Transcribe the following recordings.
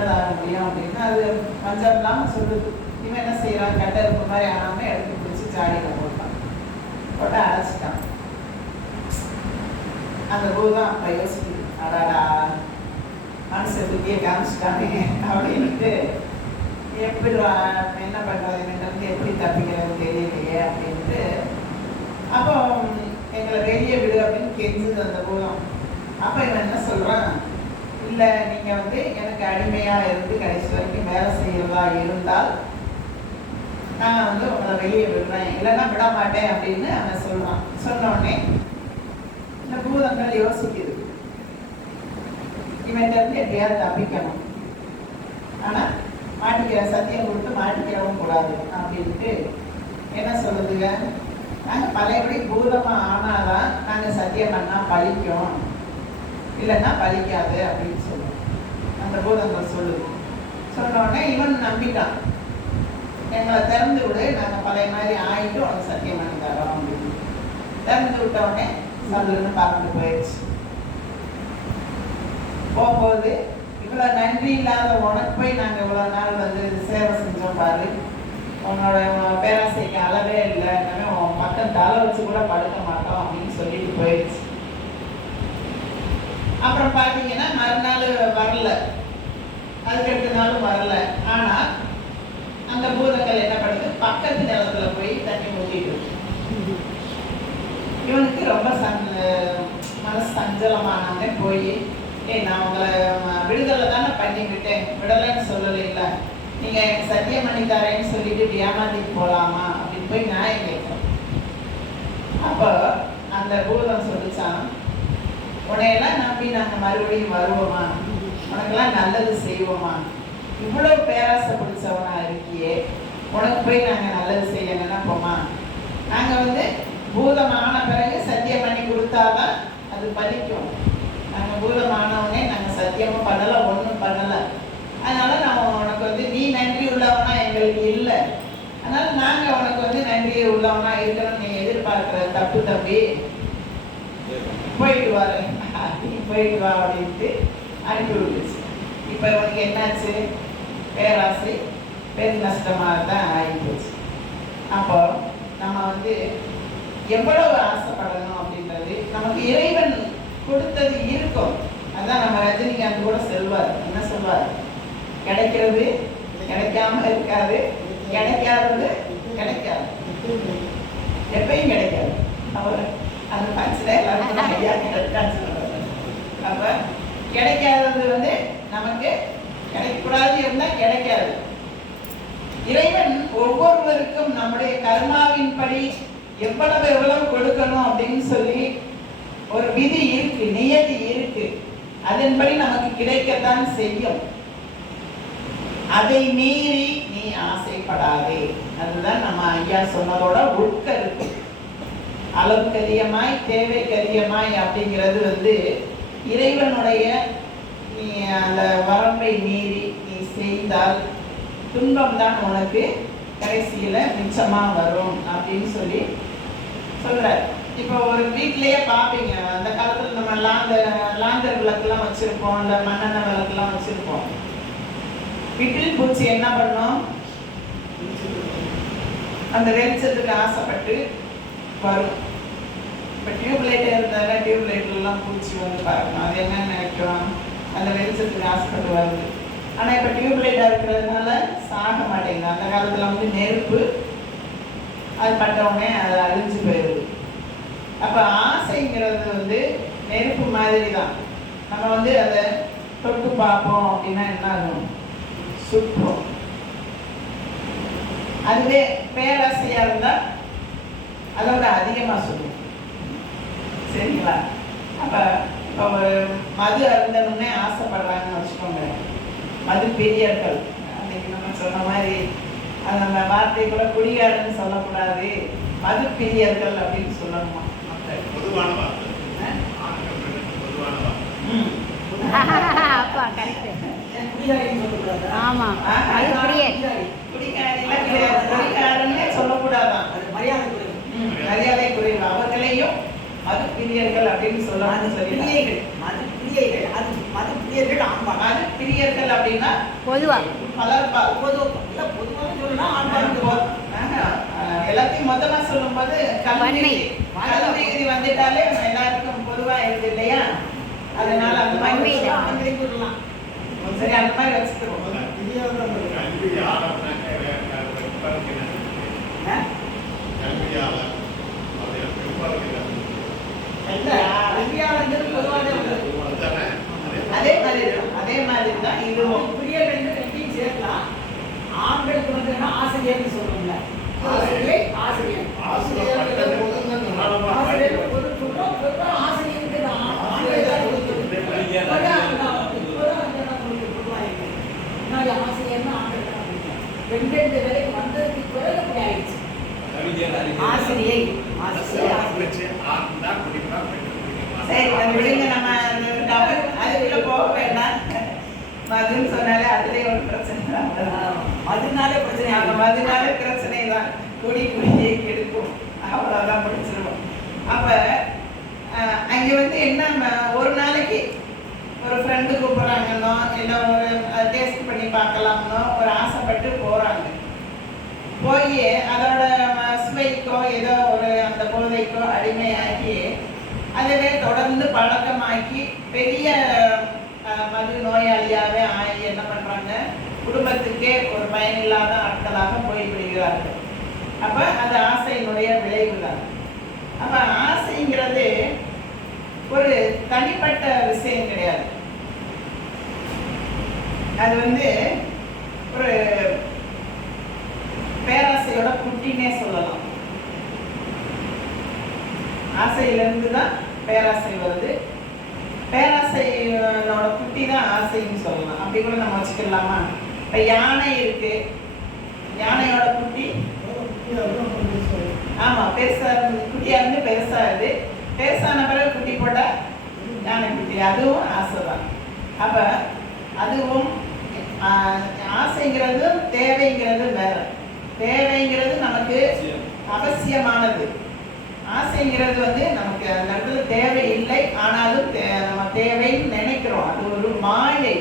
சின்னதாக முடியும் அப்படின்னு அது பஞ்சம் இல்லாமல் சொல்லுது. இவன் என்ன செய்யறான், கட்ட இருப்பு மாதிரி ஆனாமல் எடுத்து பிடிச்சி ஜாடியில் போட்டான். போட்டு அழைச்சிட்டான். அந்த பூதம் அப்போ யோசிக்குது, அடாடா மனசை தூக்கியே காமிச்சிட்டானே அப்படின்ட்டு எப்படி என்ன பண்ணுறது, வந்து எப்படி தப்பிக்கிறது தெரியலையே அப்படின்ட்டு அப்போ எங்களை வெளியே விடு அப்படின்னு கெஞ்சுது அந்த பூதம். அப்போ இவன் என்ன சொல்கிறான், இல்லை நீங்கள் வந்து எனக்கு அடிமையாக இருந்து கடைசி வரைக்கும் வேலை செய்கிறதா இருந்தால் நான் வந்து உங்களை வெளியே விடுறேன், இல்லைன்னா விட மாட்டேன் அப்படின்னு அவன் சொல்கிறான். சொன்னோடனே இந்த பூதங்கள் யோசிக்குது, இவன் இருந்து எப்படியாவது தப்பிக்கணும், ஆனால் மாட்டிக்கிற சத்தியம் கொடுத்து மாட்டிக்கிறவும் கூடாது அப்படின்ட்டு என்ன சொல்லுதுங்க, நாங்கள் பழையபடி பூதமாக ஆனாதான் நாங்கள் சத்தியம் பண்ணால் பழிக்கும், இல்லைன்னா பழிக்காது அப்படின்னு சொல்லுவோம். அந்த பூதங்கள் சொல்லுது. சொன்னோடனே இவன் நம்பிட்டான், எங்களை திறந்து விடு, நாங்கள் பழைய மாதிரி ஆகிட்டு உனக்கு சத்தியம் பண்ணி தரோம் அப்படின்னு. திறந்து விட்டோடனே சல்லுன்னு பறந்து போயிடுச்சு. போகும்போது இவ்வளோ நன்றி இல்லாத உனக்கு போய் நாங்கள் இவ்வளோ நாள் வந்து சேவை செஞ்சோம் பாரு, உன்னோட பேராசைக்கு அளவே இல்லை, உன் பக்கம் தலை வச்சு கூட படுக்க மாட்டோம் அப்படின்னு சொல்லிட்டு போயிடுச்சு. அப்புறம் பார்த்தீங்கன்னா மறுநாள் வரல, அதுக்கு அடுத்த நாளும் வரல. ஆனால் அந்த பூதங்கள் என்ன பண்ணுது, பக்கத்து நிலத்துல போய் தண்ணி ஊற்றிட்டு இவனுக்கு ரொம்ப மனசு சஞ்சலமானாங்க. போய் நான் உங்களை விடுதலை தானே பண்ணி விட்டேன், விடலைன்னு சொல்லலைங்களா, நீங்கள் எனக்கு சத்தியம் பண்ணி தரேன்னு சொல்லிட்டு ஏமாத்திட்டு போகலாமா அப்படின்னு போய் நியாயம் கேட்குறோம். அப்போ அந்த பூதம் சொல்லிச்சான், உன்னையெல்லாம் நம்பி நாங்கள் மறுபடியும் வருவோமா, உனக்கெல்லாம் நல்லது செய்வோமா, இவ்வளோ பேராசை பிடிச்சவனா இருக்கியே, உனக்கு போய் நாங்கள் நல்லது செய்ய நினைப்போமா, நாங்கள் வந்து பூதமான பிறகு சத்தியம் பண்ணி கொடுத்தாதான் அது பலிக்கும், நாங்கள் பூதமானவனே நாங்கள் சத்தியமும் பண்ணலை, ஒன்றும் பண்ணலை, அதனால் நான் உனக்கு வந்து நீ நன்றி உள்ளவனா எங்களுக்கு இல்லை, அதனால் நாங்கள் உனக்கு வந்து நன்றி உள்ளவனா இருக்கணும்னு நீ எதிர்பார்க்குற தப்பு தம்பி, போயிட்டு வர போயிட்டு வா அப்படின்ட்டு அனுப்பி விட்டுச்சு. இப்போ உனக்கு என்னாச்சு, பேராசை பெரும் நஷ்டமாக தான் ஆகிப்போச்சு. அப்போ நம்ம வந்து எவ்வளவு ஆசைப்படணும் அப்படின்றது நமக்கு இறைவன் கொடுத்தது இருக்கும். அதான் நம்ம ரஜினிகாந்த் கூட சொல்வார், என்ன சொல்வார், கிடைக்கிறது கிடைக்காம இருக்காது, கிடைக்காதது கிடைக்காது, எப்பயும் கிடைக்காது. அவர் அந்த பஞ்சில் எல்லாருக்கும் ஐயா கிடைக்கான்னு சொல்றாரு. அப்ப கிடைக்காதது வந்து நமக்கு கிடைக்கக்கூடாது இருந்தால் கிடைக்காது. இறைவன் ஒவ்வொருவருக்கும் நம்முடைய கர்மாவின் படி எவ்வளவு கொடுக்கணும் அப்படின்னு சொல்லி ஒரு விதி இருக்கு, நியதி இருக்கு, அதன்படி நமக்கு கிடைக்கத்தான் செய்யும். அதை மீறி நீ ஆசைப்படாதே, அதுதான் நம்ம ஐயா சொன்னதோட உட்கருத்து. அளவுக்கு அதிகமாய் தேவைக்கு அதிகமாய் அப்படிங்கிறது வந்து இறைவனுடைய நீ அந்த வரம்பை மீறி நீ செய்தால் துன்பம் தான் உனக்கு கடைசியில மிச்சமா வரும் அப்படின்னு சொல்லி சொல்றாரு. இப்போ ஒரு வீட்லயே பார்ப்பீங்க, அந்த காலத்துல நம்ம லாந்தர் விளக்குலாம் வச்சிருப்போம், அந்த மண்ணெண்ணெய் விளக்குலாம் வச்சிருப்போம். விட்டில் பூச்சி என்ன பண்ணும், அந்த வெளிச்சத்துக்கு ஆசைப்பட்டு வரும். இப்போ டியூப்லைட் இருந்தாலும் டியூப்லைட்லாம் பூச்சி வந்து பார்க்கணும், அது என்னன்னு நினைக்கிறோம், அந்த வெளிச்சத்துக்கு ஆசைப்பட்டு வருது. ஆனால் இப்போ டியூப்லைட்டாக இருக்கிறதுனால சாக மாட்டேங்குது. அந்த காலத்தில் வந்து நெருப்பு அது பட்டவுடனே அது அழிஞ்சு போயிடுது. அப்போ ஆசைங்கிறது வந்து நெருப்பு மாதிரி தான். நம்ம வந்து அதை தொட்டு பார்ப்போம் அப்படின்னா என்ன ஆகும், சுற்றும். அதுவே பேராசையாக இருந்தால் அதோட அதிகமாக சுற்றும். சரிங்களா? அப்போ இப்போ ஒரு மது அருந்தணும்னே ஆசைப்படுறாங்கன்னு வச்சுக்கோங்க, மது பிரியர்கள். அன்னைக்கு நம்ம சொன்ன மாதிரி அது நம்ம வார்த்தை கூட குடிகாரன்னு சொல்லக்கூடாது, மது பிரியர்கள் அப்படின்னு சொல்லணுமா. பொதுவான வார்த்தை. சொல்லக்கூடாதான், மரியாதை குறைவு. அவர்களையும் மது பிரியர்கள் அப்படின்னு சொல்லலாம். மது பிரியைகள், அது மது பிரியர்கள் ஆண்பான். அது பிரியர்கள் அப்படின்னா பொதுவாக பொதுவாக சொல்லலாம் ஆண்பான். எல்லாத்தையும் மொத்தமா சொல்லும்போது வன்மை. கல்விகுதி வந்துட்டாலே எல்லாருக்கும் பொதுவா இருக்குது இல்லையா? அதனால அந்த வன்மை மாதிரி தான். சொல்லலாம். சரி, அந்த மாதிரி வச்சுக்கிறோம். அதே மாதிரி தான் இதுவும் பிரியர்கள் ரெண்டையும் சேர்க்கலாம். ஆண்களுக்கு வந்து ஆசிரியர்னு சொல்லுவோம்ல, ஆசிரியர் ஆசிரியர் ஆசிரியர் ஒரு சொல்றோம். ஆசிரியருக்கு ஆசிரியர்னா ஆண்கள் ரெண்டு வேலைக்கு வந்ததுக்கு பிறகு அப்படி ஆயிடுச்சு. ஆசிரியை சரி, அது விடுங்க. நம்ம அதுக்குள்ள போக வேண்டாம். மதுன்னு சொன்னாலே அதுலயே ஒரு பிரச்சனை தான். அதனால பிரச்சனை ஆகும். அதனால பிரச்சனை தான். குடி குடியே கெடுக்கும். அவ்வளோதான் முடிச்சிருவோம். அப்ப அங்க வந்து என்ன, ஒரு நாளைக்கு ஒரு ஃப்ரெண்டு கூப்பிட்றாங்கன்னோ இல்லை ஒரு டேஸ்ட் பண்ணி பார்க்கலாம்னோ ஒரு ஆசைப்பட்டு போறாங்க. போய் அதோட சுவைக்கோ ஏதோ ஒரு அந்த போதைக்கோ அடிமையாகி அதுவே தொடர்ந்து பழக்கமாக்கி பெரிய மது நோயாளியாகவே ஆகி என்ன பண்ணுறாங்க, குடும்பத்துக்கே ஒரு பயனில்லாத ஆட்களாக போய்விடுகிறார்கள். அப்போ அது ஆசையினுடைய விளைவு தான். அப்போ ஆசைங்கிறது ஒரு தனிப்பட்ட விஷயம் கிடையாது. அது வந்து ஒரு பேராசையோட குட்டினே சொல்லலாம். ஆசையிலிருந்து தான் பேராசை வருது. பேராசையோட குட்டி தான் ஆசைன்னு சொல்லலாம். அப்படி கூட நம்ம வச்சுக்கலாமா? இப்போ யானை இருக்கு, யானையோட குட்டி ஆமா பெருசா இருந்து குட்டியா இருந்து பெருசாகுது. பெருசான பிறகு குட்டி போட்டா யானை குட்டி, அதுவும் ஆசை தான். அப்ப அதுவும் ஆசைங்கிறதும் தேவைங்கிறதும் வேற. தேவைங்கிறது நமக்கு அவசியமானது. ஆசைங்கிறது வந்து நமக்கு அந்த இடத்துல தேவை இல்லை, ஆனாலும் நம்ம தேவைன்னு நினைக்கிறோம். அது ஒரு மாயை,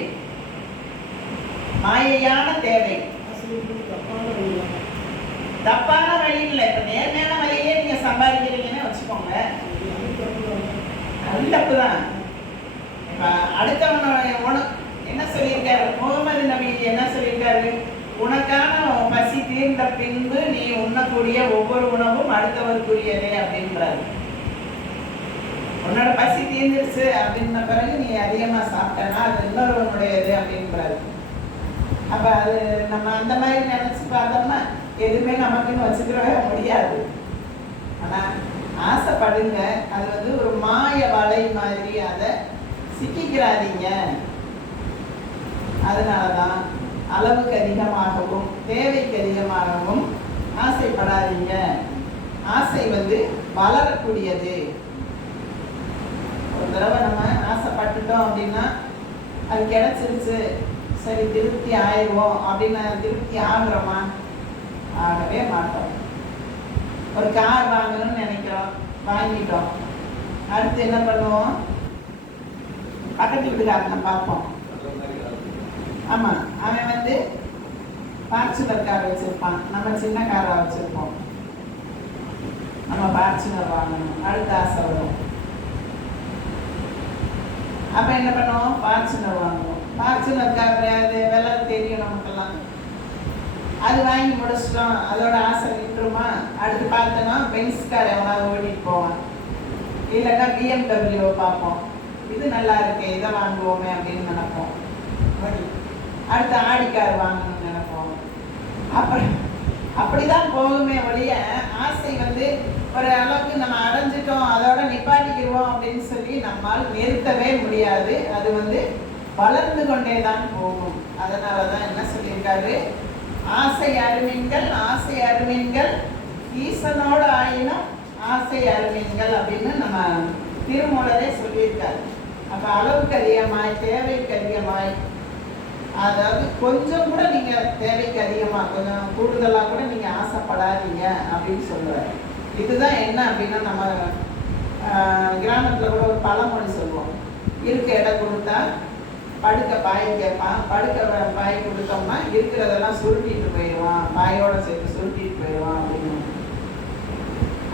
மாயையான தேவை. தப்பான வழி இல்லை. இப்ப நேர்மையான வழியே நீங்க சம்பாதிக்கிறீங்கன்னு வச்சுக்கோங்க, அது தப்பு தான். இப்ப அடுத்தவனோட என்ன சொல்லியிருக்காரு முகமது நபி, என்ன சொல்லியிருக்காரு? உனக்கான பசி தீர்ந்த பின்பு நீ உண்ணக்கூடிய ஒவ்வொரு உணவும் அடுத்தவருக்குரியதே அப்படின்றாரு. உன்னோட பசி தீர்ந்துருச்சு அப்படின்ன பிறகு நீ அதிகமா சாப்பிட்டனா அது இன்னொருவனுடையது அப்படின்றாரு. அப்ப அது நம்ம அந்த மாதிரி நினைச்சு பார்த்தோம்னா எதுவுமே நமக்குன்னு வச்சுக்கிறவே முடியாது. ஆனா ஆசைப்படுங்க, அது வந்து ஒரு மாய வலை மாதிரி, அதை சிக்கிக்கிறாதீங்க. அதனாலதான் அளவுக்கு அதிகமாகவும் தேவைக்கு அதிகமாகவும் ஆசைப்படாதீங்க. ஆசை வந்து வளரக்கூடியது. ஒரு தடவை நம்ம ஆசைப்பட்டுட்டோம் அப்படின்னா அது கிடைச்சிருச்சு, சரி திருப்தி ஆயிடுவோம் அப்படின்னு திருப்தி ஆகுறோமா? ஆகவே மாட்டோம். ஒரு கார் வாங்கணும்னு நினைக்கிறோம், வாங்கிட்டோம். அடுத்து என்ன பண்ணுவோம்? பக்கத்து வீட்டுக்காரனை பார்ப்போம். ஆமா, அவன் வந்து பார்ச்சுனர் கார் வச்சிருப்பான், நம்ம சின்ன காரா வச்சிருப்போம். நம்ம பார்ச்சுனர் வாங்கணும், அடுத்த ஆசை வரும். அப்ப என்ன பண்ணுவோம்? பார்ச்சுனர் வாங்குவோம். பார்ச்சுனர் கார் அது விலை தெரியும் நமக்கெல்லாம். அது வாங்கி முடிச்சிட்டோம், அதோட ஆசை நின்றுமா? அடுத்து பார்த்தோன்னா பென்ஸ் கார் எவனாவது ஓடிட்டு போவான், இல்லைன்னா BMW பார்ப்போம். இது நல்லா இருக்கு, இதை வாங்குவோமே அப்படின்னு நினைப்போம். அடுத்து ஆடி கார் வாங்கணும்னு நினைப்போம். அப்புறம் அப்படிதான் போகுமே ஒழிய ஆசை வந்து ஒரு அளவுக்கு நம்ம அடைஞ்சிட்டோம் அதோட நிப்பாட்டிக்கிறோம் அப்படின்னு சொல்லி நம்மால் நிறுத்தவே முடியாது. அது வந்து வளர்ந்து கொண்டே தான் போகும். அதனாலதான் என்ன சொல்லியிருக்காரு? ஆசை அருமீன்கள், ஆசை அருமீன்கள் ஈசனோடு ஆயினும் ஆசை அருமீன்கள் அப்படின்னு நம்ம திருமூலரே சொல்லியிருக்காரு. அப்ப அளவுக்கு அதிகமாய் தேவைக்கு அதிகமாய், அதாவது கொஞ்சம் கூட நீங்க தேவைக்கு அதிகமா கொஞ்சம் கூடுதலா கூட நீங்க ஆசைப்படாதீங்க அப்படின்னு சொல்லுவாரு. இதுதான் என்ன அப்படின்னா, நம்ம கிராமத்துல கூட ஒரு பழமொழி சொல்லுவோம், இருக்க இடம் கொடுத்தா படுக்க பாய் கேட்பான். படுக்க பாய் கொடுத்தோம்னா இருக்கிறதெல்லாம் சுருட்டிட்டு போயிடுவான், பாயோட சேர்த்து சுருட்டிட்டு போயிடுவான் அப்படின்னு.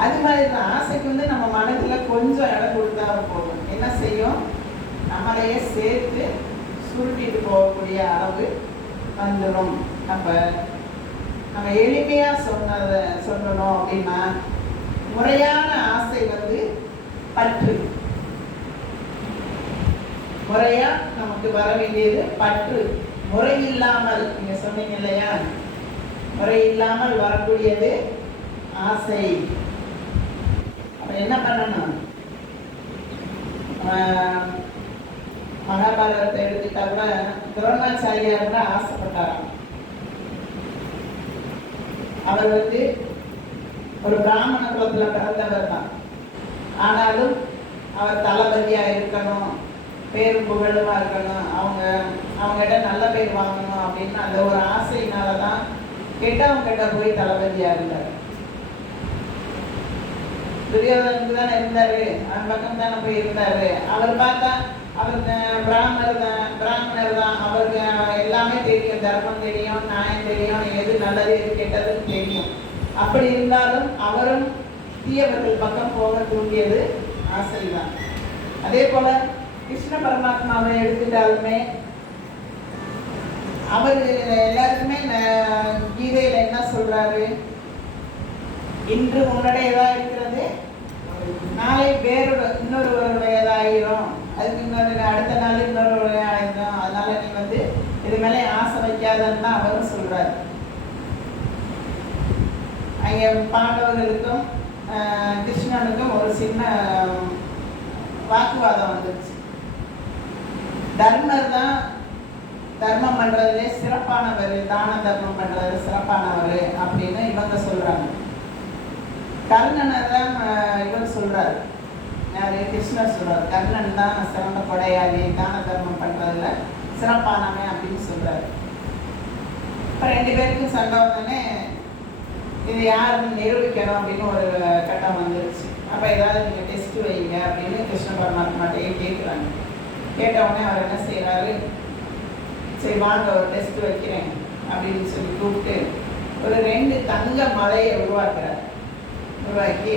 அது மாதிரி தான் ஆசைக்கு வந்து நம்ம மனதில் கொஞ்சம் இடம் கொடுத்தா போதும், என்ன செய்யும், நம்மளையே சேர்த்து சுருட்டிட்டு போகக்கூடிய அளவு வந்துடும். அப்போ நம்ம எளிமையாக சொல்லணும் அப்படின்னா, முறையான ஆசை வந்து பற்று. முறையா நமக்கு வர வேண்டியது பற்று. முறை இல்லாமல், நீங்க சொன்னீங்க இல்லையா, முறை இல்லாமல் வரக்கூடியது ஆசை. அப்ப என்ன பண்ணணும், மகாபாரதத்தை எடுத்துட்டா கூட துரோணாச்சாரியார் கூட ஆசைப்பட்டாராம். அவர் வந்து ஒரு பிராமண குலத்துல பிறந்தவர் தான். ஆனாலும் அவர் தளபதியா இருக்கணும், பேரும் புகழுமா இருக்கணும், அவங்ககிட்ட நல்ல பேர் வாங்கணும் அப்படின்னு அந்த ஒரு ஆசையினாலதான் கெட்டவங்க கிட்ட போய் தளபதியா இருந்தார். துரியோதனுக்கு தானே இருந்தாரு, அவன் பக்கம் தானே போய் இருந்தாரு. அவர் பார்த்தா அவர் பிராமணர் தான், அவருக்கு எல்லாமே தெரியும், தர்மம் தெரியும், நியாயம் தெரியும், எது நல்லது எது கெட்டதுன்னு தெரியும். அப்படி இருந்தாலும் அவரும் தீயவர்கள் பக்கம் போக தூண்டியது ஆசைதான். அதே போல கிருஷ்ண பரமாத்மாவை எடுத்துட்டாலுமே அவர் எல்லாருக்குமே கீதையில என்ன சொல்றாரு, இன்று உன்னுடையதா இருக்கிறது நாளை இன்னொருவருடையதாயிரும், அதுக்கு அடுத்த நாள் இன்னொரு ஆயிரும். அதனால நீ வந்து இது மேலே ஆசை வைக்காதன்னு தான் அவரும் சொல்றாரு. அங்கே பாண்டவர்களுக்கும் கிருஷ்ணனுக்கும் ஒரு சின்ன வாக்குவாதம் வந்துருச்சு. தர்மர் தான் தர்மம் பண்றதுலே சிறப்பானவர், தான தர்மம் பண்றது சிறப்பானவர் அப்படின்னு இவங்க சொல்றாங்க. கர்ணனை தான் இவர் சொல்றாரு, யாரு, கிருஷ்ணர் சொல்றாரு, கர்ணன் தான் சிறந்த கொடையாளி, தான தர்மம் பண்றதுல சிறப்பானவன் அப்படின்னு சொல்றாரு. இப்போ 2 பேருக்கும் சண்டை வந்தோடனே இது யாருன்னு நிரூபிக்கணும் அப்படின்னு ஒரு கட்டம் வந்துருச்சு. அப்போ ஏதாவது நீங்கள் டெஸ்ட் வைங்க அப்படின்னு கிருஷ்ண பரமாத்மாட்டையே கேட்குறாங்க. கேட்டவுடனே அவர் என்ன செய்கிறாரு, சரி வாங்க ஒரு டெஸ்ட் வைக்கிறேன் அப்படின்னு சொல்லி கூப்பிட்டு ஒரு 2 தங்க மலையை உருவாக்குறார். உருவாக்கி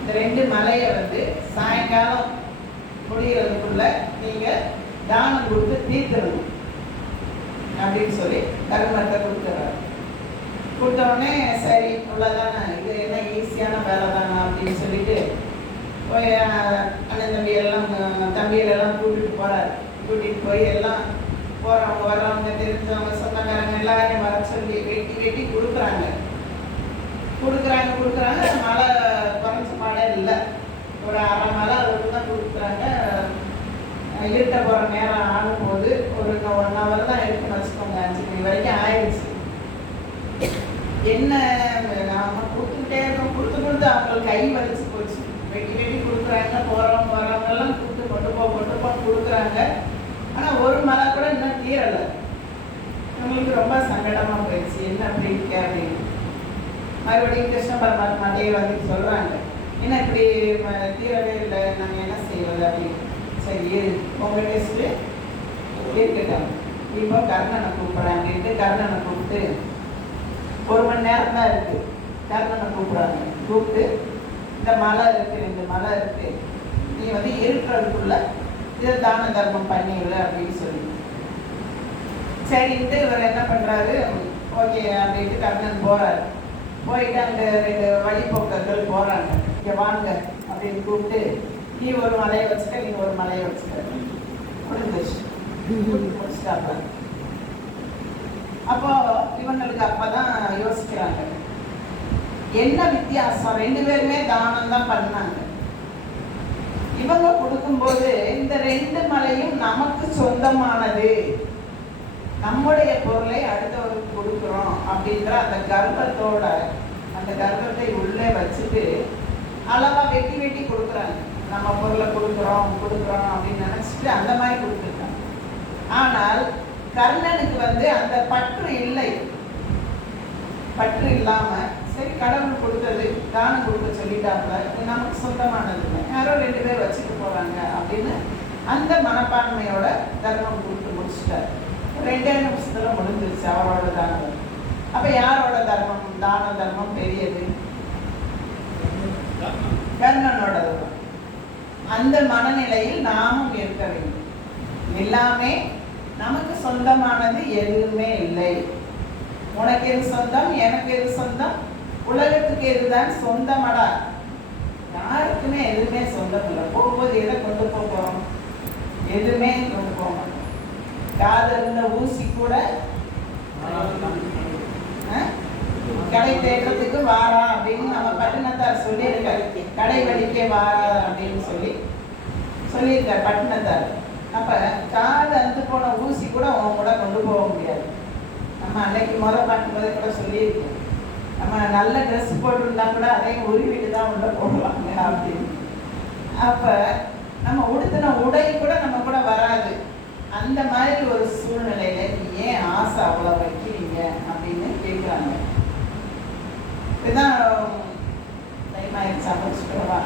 இந்த 2 மலையை வந்து சாயங்காலம் முடிகிறதுக்குள்ள நீங்கள் தானம் கொடுத்து தீர்த்துடணும் அப்படின்னு சொல்லி தர்மத்தை கொடுத்துறாரு. கொடுத்தவுடனே சரி உள்ளதானே, இது என்ன ஈஸியான வேலை தானே அப்படின்னு சொல்லிட்டு போய் அண்ணன் தம்பிகளெல்லாம் கூட்டிகிட்டு போகிறார். கூட்டிகிட்டு போய் எல்லாம் போகிறவங்க வர்றவங்க தெரிஞ்சவங்க சொந்தக்காரங்க எல்லாரையும் வர சொல்லி வெட்டி கொடுக்குறாங்க. மழை குறைஞ்ச மழை இல்லை, ஒரு அரை மழை அளவுக்கு தான் கொடுக்குறாங்க. இருட்ட போகிற நேரம் ஆகும்போது ஒரு 1 hour தான் இருக்குன்னு வச்சுக்கோங்க, 5 மணி வரைக்கும் ஆயிடுச்சு. என்ன நாம கொடுத்துக்கிட்டே இருக்கோம், கொடுத்து அவங்களுக்கு கை வலிச்சு போச்சு. வெட்டி கொடுக்குறாங்க, போகிறவங்க வரவங்கெல்லாம் கொண்டு போ கொடுக்குறாங்க. ஆனால் ஒரு மழை கூட இன்னும் தீரலை. நம்மளுக்கு ரொம்ப சங்கடமாக போயிடுச்சு, என்ன அப்படி இருக்க அப்படின்னு. மறுபடியும் கிருஷ்ண பரமாத்மாட்டே வந்து சொல்கிறாங்க, என்ன இப்படி தீரவே இல்லை, நாங்கள் என்ன செய்வது அப்படின்னு. சரி உங்கள் டெஸ்ட்டு இருக்கட்டும், இப்போ கர்ணனை கூப்பிட்றேன் அப்படின்ட்டு கர்ணனை கூப்பிட்டு 1 மணி நேரம் தான் இருக்குது. கர்ணனை கூப்பிட்டு இந்த மலை இருக்குது, 2 மலை இருக்குது, நீ வந்து இருக்கிறதுக்குள்ள இதை தான தர்மம் பண்ணிடு அப்படின்னு சொல்லி. சரின்ட்டு இவர் என்ன பண்ணுறாரு, ஓகே அப்படின்ட்டு கர்ணன் போகிறாரு. போயிட்டு அங்கே 2 வழிபோக்கர்கள் போகிறாங்க, இங்கே வாங்க அப்படின்னு கூப்பிட்டு, நீ ஒரு மலையை வச்சுக்க, நீ ஒரு மலையை வச்சுக்க, முடிஞ்சிச்சு, முடிச்சுட்டாப்ப. அப்போ இவங்களுக்கு அப்பதான் யோசிக்கிறாங்க, என்ன வித்தியாசம், 2 பேருமே தானம் தான் பண்ணாங்க. இவங்க கொடுக்கும்போது இந்த 2 மலையும் நமக்கு சொந்தமானது, நம்முடைய பொருளை அடுத்தவருக்கு கொடுக்குறோம் அப்படின்ற அந்த கர்வத்தோட, அந்த கர்வத்தை உள்ளே வச்சுட்டு அளவா வெட்டி கொடுக்குறாங்க. நம்ம பொருளை கொடுக்குறோம் அப்படின்னு நினைச்சிட்டு அந்த மாதிரி கொடுத்துருக்காங்க. ஆனால் கர்ணனுக்கு வந்து அந்த பற்று இல்லை. பற்று இல்லாம சரி கடவுள் கொடுத்தது தானம் கொடுக்க சொல்லிட்டாப்புல, இது நமக்கு சொந்தமானது இல்லை, யாரோ 2 பேர் வச்சுட்டு போறாங்க அப்படின்னு அந்த மனப்பான்மையோட தர்மம் கொடுத்து முடிச்சிட்டார். 2 நிமிஷத்துல முடிஞ்சிருச்சு அவரோட தானம். அப்ப யாரோட தர்மம் தான தர்மம் பெரியது? கர்ணனோட தர்மம். அந்த மனநிலையில் நாமும் இருக்க வேண்டும். எல்லாமே நமக்கு சொந்தமானது எதுவுமே இல்லை. உனக்கு எது சொந்தம், எனக்கு எது சொந்தம், உலகத்துக்கு எதுதான் சொந்தமடா. யாருக்குமே எதுவுமே சொந்தம் இல்லை. போகும்போது எதை கொண்டு போகிறோம்? எதுவுமே கொண்டு போக மாட்டோம். காதல்ல ஊசி கூட கடை தேட்டத்துக்கு வாரா அப்படின்னு நம்ம பட்டினத்தார் சொல்லியிருக்காரு. கடை வலிக்கே வாரா அப்படின்னு சொல்லியிருக்காரு பட்டினத்தார். அப்ப காது அந்து போன ஊசி கூட அவன் கூட கொண்டு போக முடியாது. நம்ம அன்னைக்கு பார்க்கும்போது கூட சொல்லியிருக்கோம், நம்ம நல்ல ட்ரெஸ் போட்டிருந்தா கூட அதையும் உருவிட்டு தான் உள்ள போடுவாங்க அப்படின்னு. அப்ப நம்ம உடுத்தின உடை கூட நம்ம கூட வராது. அந்த மாதிரி ஒரு சூழ்நிலையில நீ ஏன் ஆசை அவ்வளோ வைக்கிறீங்க அப்படின்னு கேட்குறாங்க. இதுதான் சமைச்சுக்கிறவா.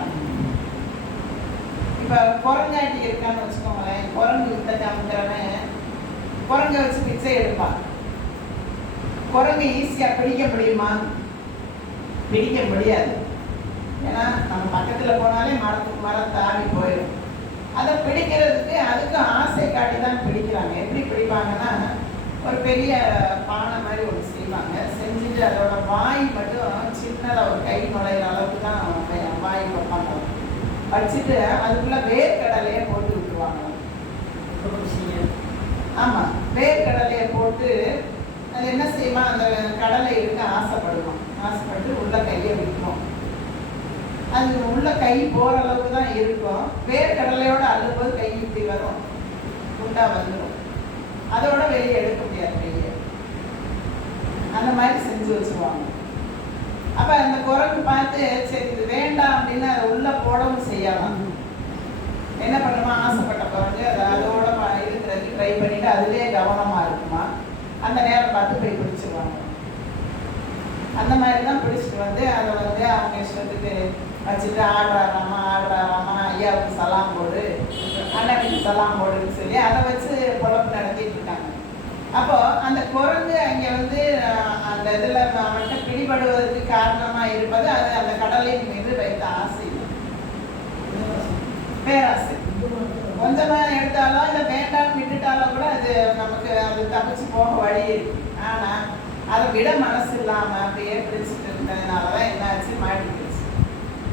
இப்போ குரங்காட்டி இருக்கான்னு வச்சுக்கோங்களேன். குரங்கு வித்த காமிக்கிறவன் குரங்க வச்சு பிச்சை எடுப்பான். குரங்கு ஈஸியாக பிடிக்க முடியுமா? பிடிக்க முடியாது. ஏன்னா நம்ம பக்கத்தில் போனாலே மரத்துக்கு மரம் தாவி போயிடும். அதை பிடிக்கிறதுக்கு அதுக்கும் ஆசை காட்டி தான் பிடிக்கிறாங்க. எப்படி பிடிப்பாங்கன்னா, ஒரு பெரிய பானை மாதிரி ஒன்று செய்வாங்க. செஞ்சுட்டு அதோட வாய் மட்டும் சின்னதாக ஒரு கை நுழையிற அளவுக்கு தான் வாய் வைப்பாங்க. வச்சுட்டு அதுக்குள்ளே வேர்க்கடலையை போட்டு விட்டுருவாங்க. ஆமாம், வேர்க்கடலையை போட்டு அது என்ன செய்யுமா, அந்த கடலை இருக்க ஆசைப்பட்டு உள்ள கையை விட்டுரும். அது உள்ள கை போகிற அளவுக்கு தான் இருக்கும். வேர்க்கடலையோட அள்ளும்போது கை இப்படி வரும், உண்டா வந்துடும். அதோட வெளியே எடுக்க முடியாது கையை. அந்த மாதிரி செஞ்சு வச்சுருவாங்க. அப்போ அந்த குரங்கு பார்த்து சரி இது வேண்டாம் அப்படின்னு அதை உள்ளே போடவும் செய்யலாம். என்ன பண்ணுமா, ஆசைப்பட்ட குரங்கு அதை அதோட இருக்கிறதுக்கு ட்ரை பண்ணிட்டு அதுலேயே கவனமாக இருக்குமா, அந்த நேரம் பார்த்து போய் பிடிச்சிருவாங்க. அந்த மாதிரி தான் பிடிச்சிட்டு வந்து அதை வந்து அவங்க இஷ்டத்துக்கு வச்சுட்டு ஆடுறாராமா ஐயாவுக்கு சலாம் போடு, அண்ணனுக்கு சலாம் போடுன்னு சொல்லி அதை வச்சு பொழப்பு நடத்திட்டு இருக்காங்க. அப்போ அந்த குரங்கு அங்கே வந்து அந்த இதில் அவன்கிட்ட பிடிபடுவதற்கு காரணமாக இருப்பது அது அந்த கடலின் மீது வைத்த ஆசை, பேராசை. கொஞ்சமாக எடுத்தாலும் இல்லை வேண்டாம்னு விட்டுட்டாலும் கூட அது நமக்கு அது தப்பிச்சு போக வழி இருக்கு. ஆனால் அதை விட மனசு இல்லாமல் அப்படியே பிடிச்சிட்டு இருந்ததுனால தான் என்னாச்சு, மாட்டிக்கிடுச்சு.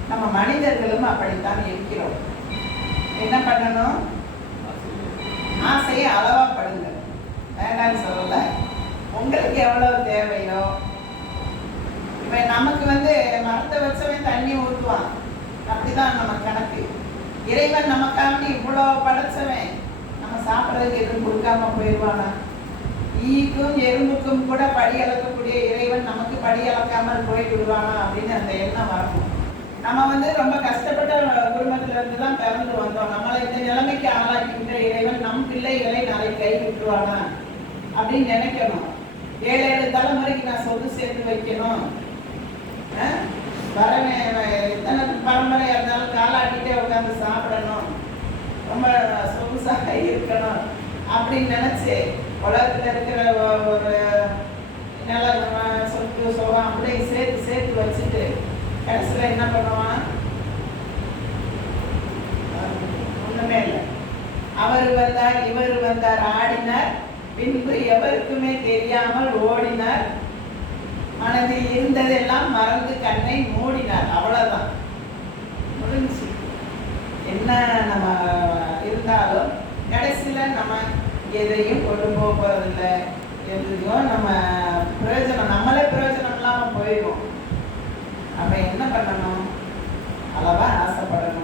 நம்ம மனிதர்களும் அப்படித்தான் இருக்கிறோம். என்ன பண்ணணும், ஆசையை அளவாக படுங்க. வேண்டாம்னு சொல்லலை, உங்களுக்கு எவ்வளவு தேவையோ. இப்போ நமக்கு வந்து மரத்தை வச்சவன் தண்ணி ஊற்றுவான், அப்படிதான் நம்ம கணக்கு. இறைவன் நமக்காண்டி இவ்வளோ படைச்சவன் நம்ம சாப்பிட்றதுக்கு எதுவும் கொடுக்காம போயிடுவானா? ஈக்கும் எறும்புக்கும் கூட படி அளக்கக்கூடிய இறைவன் நமக்கு படி அளக்காமல் போயிட்டு விடுவானா அப்படின்னு அந்த எண்ணம் வரணும். நம்ம வந்து ரொம்ப கஷ்டப்பட்ட குடும்பத்துல இருந்து தான் பிறந்து வந்தோம். நம்மளை இந்த நிலைமைக்கு ஆளாக்கின்ற இறைவன் நம் பிள்ளைகளை நாளை கை விட்டுருவானா அப்படின்னு நினைக்கணும். 7 தலைமுறைக்கு நான் சொத்து சேர்த்து வைக்கணும், வரவேன் எத்தனை பரம்பரையாக இருந்தாலும் காலாட்டிகிட்டே உட்காந்து சாப்பிடணும், ரொம்ப சொகுசாக இருக்கணும் அப்படின்னு நினச்சி உலகத்தில் இருக்கிற ஒரு நில சொத்து சோகம் அப்படியே சேர்த்து வச்சுட்டு கடைசியில் என்ன பண்ணுவான்? ஒன்றுமே இல்லை. அவர் வந்தார் இவர் வந்தார் ஆடினார், பின்பு எவருக்குமே தெரியாமல் ஓடினார், மனதில் இருந்ததெல்லாம் மறந்து கண்ணை மூடினார். அவ்வளோதான், முடிஞ்சு. என்ன நம்ம இருந்தாலும் கடைசியில் நம்ம எதையும் கொண்டு போகிறதில்லை. எதையும் நம்ம பிரயோஜனம், நம்மளே பிரயோஜனம் இல்லாமல் போயிடும். அப்போ என்ன பண்ணணும்? அளவாக ஆசைப்படணும்.